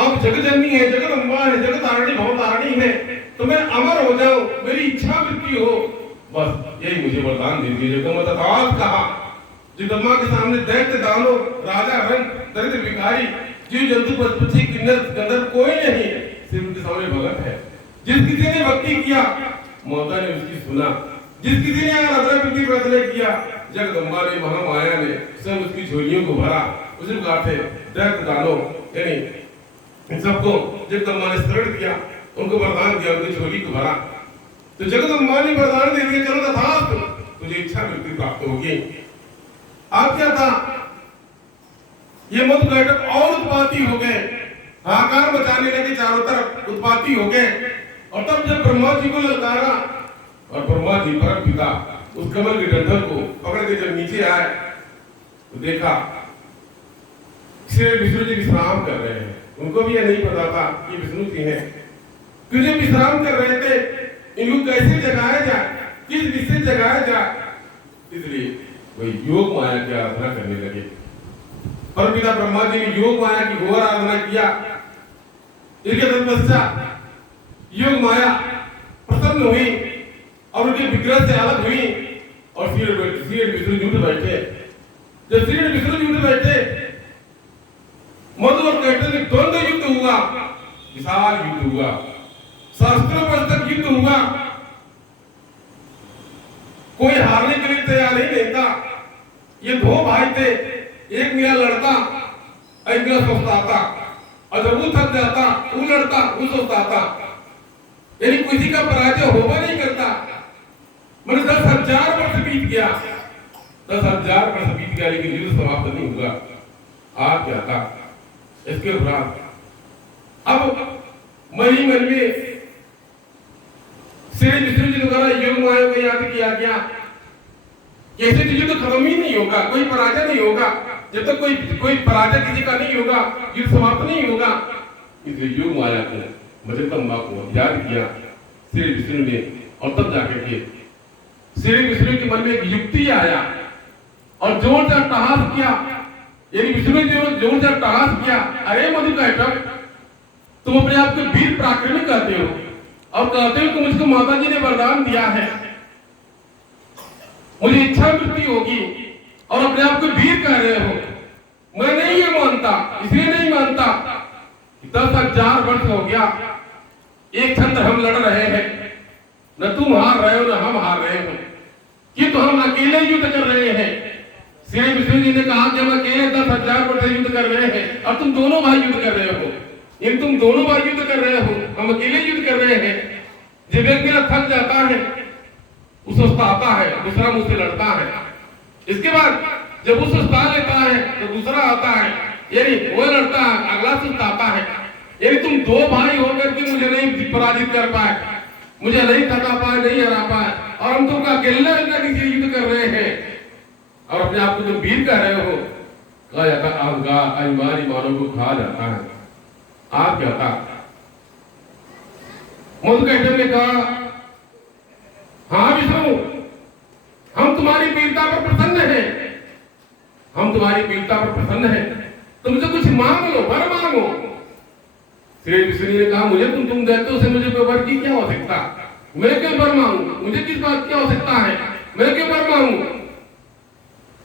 आप जगजननी है, जगदम्बा है, जगतारिणी भवतारिणी है, तो मैं अमर हो जाऊं, मेरी इच्छा वृत्ति हो, बस यही मुझे वरदान दीजिए। जगदम्बा तथास्तु कहा। जगदम्बा के सामने दैत्य, दानव, राजा, रंग, दरिद्र, भिखारी, जीव जंतु, पशु पक्षी, किन्नर गंधर्व कोई नहीं, सिर्फ उनके सामने भगत है। जिस किसी ने भक्ति किया माता ने उसकी सुना, जिस किसी ने आराधना वृत्ति बदले किया जगदम्बा ने, महामाया ने सब उसकी झोलियों को भरा। उसी प्रकार से दैत्य, दानव यानी इन सबको जगदम्बा ने शरण दिया, उनको वरदान दिया, उनकी झोली को भरा। तो जगदम्बा ने वरदान दे दिया, चलो तथास्तु, तुझे इच्छा वृत्ति प्राप्त होगी। आप क्या था, ये मधुकैटभ और उत्पाती हो गए, हाहाकार मचाने लगे, चारों तरफ उत्पाती हो गए। और तब जब ब्रह्मा जी को ललकारा और ब्रह्मा जी परम पिता उस कमल के डंठल को पकड़ के जब नीचे आए तो देखा श्री विष्णु जी विश्राम कर रहे हैं। उनको भी यह नहीं पता था कि विष्णु जी हैं, क्योंकि विश्राम कर रहे थे, इनको कैसे जगाया जाए, किस विषय जगाया जाए, इसलिए वही योग माया की आराधना करने लगे। परमपिता ब्रह्मा जी ने योग माया की घोर आराधना किया। इसके तत्पश्चात योग माया प्रसन्न हुई और उनके विग्रह से अलग हुई और श्री विष्णु जी उठ बैठे। जब श्री विष्णु जी उठ बैठे, मधु और कैटभ में द्वंद्व युद्ध हुआ, विशाल युद्ध हुआ, शास्त्रों पर तक युद्ध हुआ। कोई हारने के लिए तैयार नहीं था। ये दो भाई थे, एक मेरा लड़ता, एक मेरा सोचता, और जब वो थक जाता वो लड़ता, वो सोचता, यानी किसी का पराजय होगा नहीं करता। मैंने 10,000 वर्ष बीत गया, 10,000 वर्ष बीत गया, लेकिन युद्ध समाप्त नहीं हुआ। आप क्या था इसके उपरांत अब मन ही मन में श्री विष्णु जी द्वारा योग माया को याद किया गया। कैसे तो युद्ध खत्म ही नहीं होगा, कोई पराजय नहीं होगा, जब तक कोई पराजय किसी का नहीं होगा, युद्ध समाप्त नहीं होगा। इसलिए योग माया को, जगदम्बा को याद किया श्री विष्णु ने। और तब जाकर के श्री विष्णु के मन में एक युक्ति आया और जोर से अट्टहास किया, यानी विष्णु जी जोर से अट्टहास किया, अरे मधुकैटभ, तुम अपने आप को वीर पराक्रमी कहते हो और कहते हो कि मुझको माता जी ने वरदान दिया है, मुझे इच्छा वृत्ति होगी, और अपने आप को वीर कह रहे हो। मैं नहीं ये मानता, इसलिए नहीं मानता। 10,000 वर्ष हो गया, एक क्षण हम लड़ रहे हैं, न तुम हार रहे हो न हम हार रहे हो, कि तो हम अकेले युद्ध कर रहे हैं। श्री विष्णु जी ने कहा कि हम अकेले 10,000 वर्ष युद्ध कर रहे हैं और तुम दोनों भाई युद्ध कर रहे हो, यानी तुम दोनों भाई युद्ध कर रहे हो, हम अकेले युद्ध कर रहे हैं। जब एक मेरा थक जाता है, उस सुस्ताता है, दूसरा मुझसे लड़ता है। इसके बाद जब वो सुस्ता लेता है तो दूसरा आता है, यानी वो लड़ता है, अगला सुस्ताता है। यानी तुम दो भाई होकर के मुझे नहीं पराजित कर पाए, मुझे नहीं थका पाए, नहीं हरा पाए, और हम तुम अकेले युद्ध कर रहे हैं और अपने आप को तुम वीर कह रहे हो। कहा जाता अहंकार अभिमानी मानव को खा जाता है। आप क्या था, मधुकैटभ ने कहा, हाँ विष्णु, हम तुम्हारी वीरता पर प्रसन्न हैं, हम तुम्हारी वीरता पर प्रसन्न हैं, तुमसे कुछ मांग लो, वर मांगो। श्री विष्णु ने कहा, मुझे तुम देते हो, मुझे कोई वर की क्या आवश्यकता, मैं क्यों वर मांगू, मुझे किस बात की आवश्यकता है, मैं क्यों वर मांगू।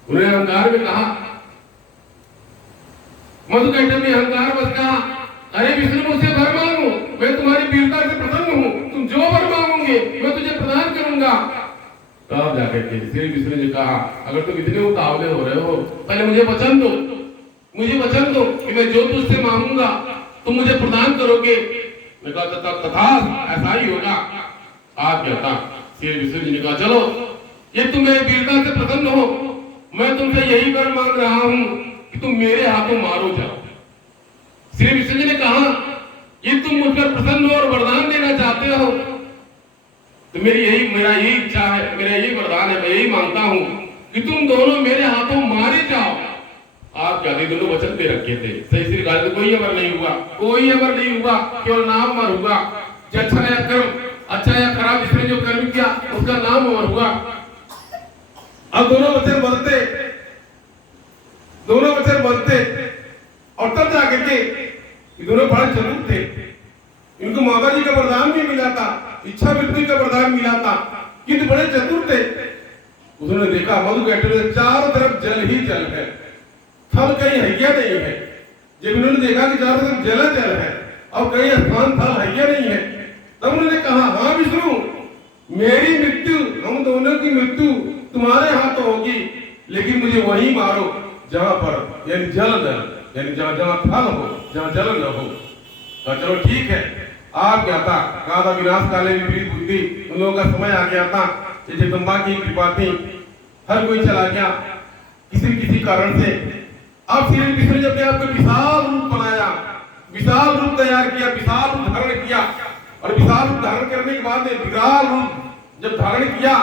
उन्हें अहंकार में कहा, मधुकैटभ ने अहंकार बस कहा, अरे विष्णु, मुझसे वर मांगो, मैं तुम्हारी वीरता से प्रसन्न हूँ, तुम जो वर मांगोगे मैं तुझे प्रदान करूंगा। तब जाकर के श्री विष्णु ने कहा, अगर तुम इतने उतावले हो रहे हो, पहले मुझे वचन दो, मुझे वचन दो कि मैं जो तुझसे मांगूंगा तुम मुझे प्रदान करोगे। मैं कहा तथा ऐसा ही होगा। आप क्या था, श्री विष्णु जी ने कहा, चलो ये तुम मेरी वीरता से प्रसन्न हो, मैं तुमसे यही वर मांग रहा हूं कि तुम मेरे हाथों मारो जाओ। श्री विष्णु जी ने कहा, ये तुम मुझ पर प्रसन्न हो और वरदान देना चाहते हो, तो मेरा यही इच्छा है, मेरा यही वरदान है, मैं यही मांगता हूं कि तुम दोनों मेरे हाथों मारे जाओ। आप क्या थे, दोनों वचन पे रखे थे। सही श्री गाल कोई अमर नहीं हुआ, कोई अमर नहीं हुआ, केवल नाम अमर हुआ। अच्छा या कर्म, अच्छा या खराब, जिसने जो कर्म किया उसका नाम अमर हुआ। अब दोनों वचन बनते और तब जाकर के ये दोनों बड़े चतुर थे। इनको माता जी का वरदान भी मिला था, इच्छा वृत्ति का वरदान मिला था, किंतु बड़े चतुर थे। उन्होंने देखा मधुकैटभ में चारों तरफ जल ही जल है, थल कहीं हैया नहीं है। जब इन्होंने देखा कि चारों तरफ जल जल है और कहीं स्थान थल हैया नहीं है, तब उन्होंने कहा, हाँ विष्णु, मेरी मृत्यु, हम दोनों की मृत्यु तुम्हारे हाथ होगी, लेकिन मुझे वहीं मारो जहां पर यानी जल न, यानी जहां जहां थल हो, जहां जल न हो। तो चलो ठीक है, आ गया था, कहा था विनाश काले विपरीत बुद्धि, उन लोगों का समय आ गया था। जगदम्बा की कृपा थी, हर कोई चला गया किसी न किसी कारण से। अब श्री विष्णु ने अपने आप को विशाल रूप बनाया, विशाल रूप तैयार किया, विशाल रूप धारण किया, और विशाल रूप धारण करने के बाद विकराल रूप जब धारण किया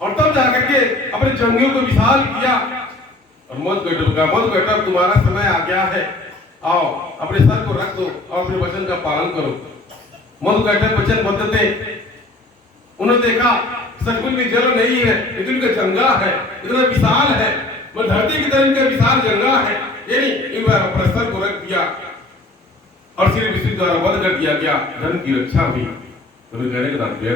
और तब जाकर के अपने जंगियों को विशाल किया और मधुकैटभ तुम्हारा समय आ गया है, आओ अपने सर को रख दो और अपने वचन का पालन करो। मधुकैटभ वचनबद्ध थे। उन्होंने देखा सचमुच में जल नहीं है, लेकिन इनका जंगा है, इतना विशाल है, मैं धरती की तरह इनका विशाल जंगा है, ये नहीं, इन बार अपने सर को रख दिया और श्री विष्णु द्वारा वध कर दिया गया, धर्म की रक्षा हुई। तो कहने का तात्पर्य